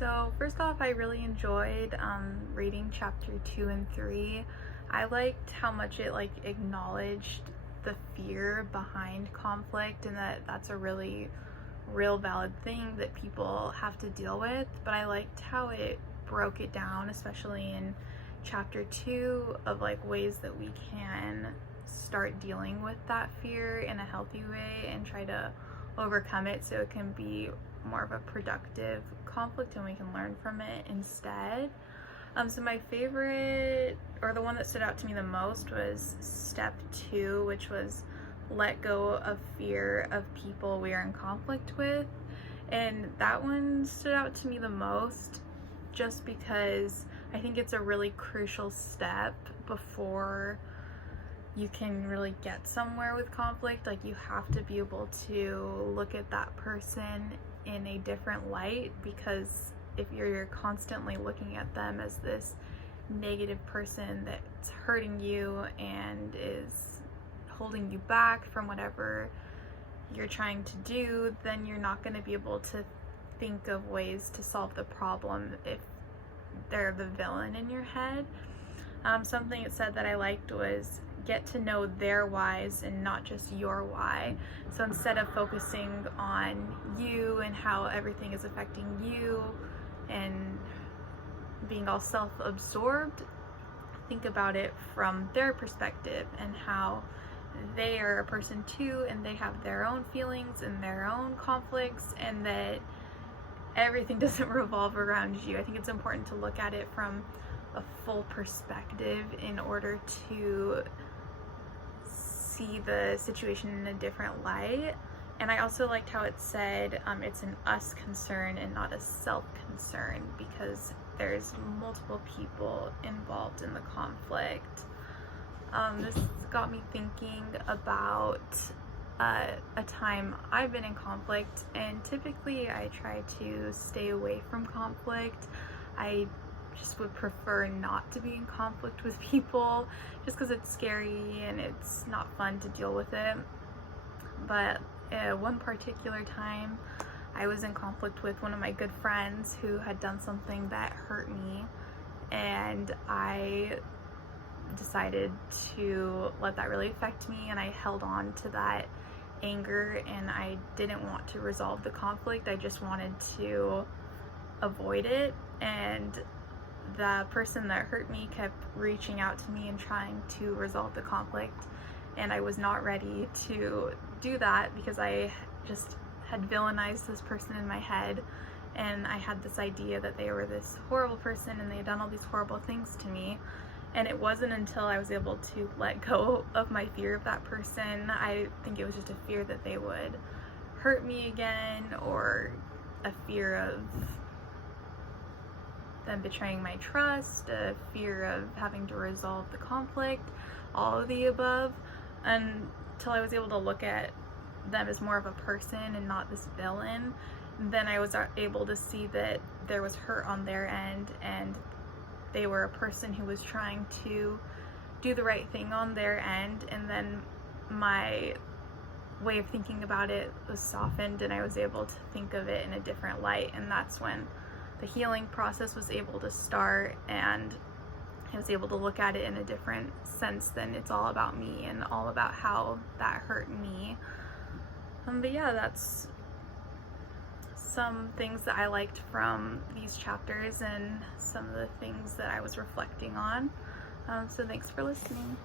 So first off, I really enjoyed reading chapter 2 and 3. I liked how much it acknowledged the fear behind conflict and that that's a really real valid thing that people have to deal with. But I liked how it broke it down, especially in chapter 2, of ways that we can start dealing with that fear in a healthy way and try to overcome it so it can be more of a productive conflict and we can learn from it instead. So my favorite, or the one that stood out to me the most, was step 2, which was let go of fear of people we are in conflict with. And that one stood out to me the most just because I think it's a really crucial step before you can really get somewhere with conflict. You have to be able to look at that person in a different light, because if you're constantly looking at them as this negative person that's hurting you and is holding you back from whatever you're trying to do, then you're not going to be able to think of ways to solve the problem if they're the villain in your head. Something it said that I liked was get to know their whys and not just your why. So instead of focusing on you and how everything is affecting you and being all self-absorbed, think about it from their perspective and how they are a person too, and they have their own feelings and their own conflicts, and that everything doesn't revolve around you. I think it's important to look at it from a full perspective in order to see the situation in a different light. And I also liked how it said it's an us concern and not a self concern, because there's multiple people involved in the conflict. This got me thinking about a time I've been in conflict, and typically I try to stay away from conflict. I just would prefer not to be in conflict with people just because it's scary and it's not fun to deal with it. But one particular time I was in conflict with one of my good friends who had done something that hurt me, and I decided to let that really affect me, and I held on to that anger, and I didn't want to resolve the conflict. I just wanted to avoid it, and the person that hurt me kept reaching out to me and trying to resolve the conflict, and I was not ready to do that because I just had villainized this person in my head, and I had this idea that they were this horrible person and they had done all these horrible things to me. And it wasn't until I was able to let go of my fear of that person. I think it was just a fear that they would hurt me again, or a fear of them betraying my trust, a fear of having to resolve the conflict, all of the above, until I was able to look at them as more of a person and not this villain. Then I was able to see that there was hurt on their end, and they were a person who was trying to do the right thing on their end, and then my way of thinking about it was softened, and I was able to think of it in a different light. And that's when the healing process was able to start, and I was able to look at it in a different sense than it's all about me and all about how that hurt me. But yeah, that's some things that I liked from these chapters and some of the things that I was reflecting on. So thanks for listening.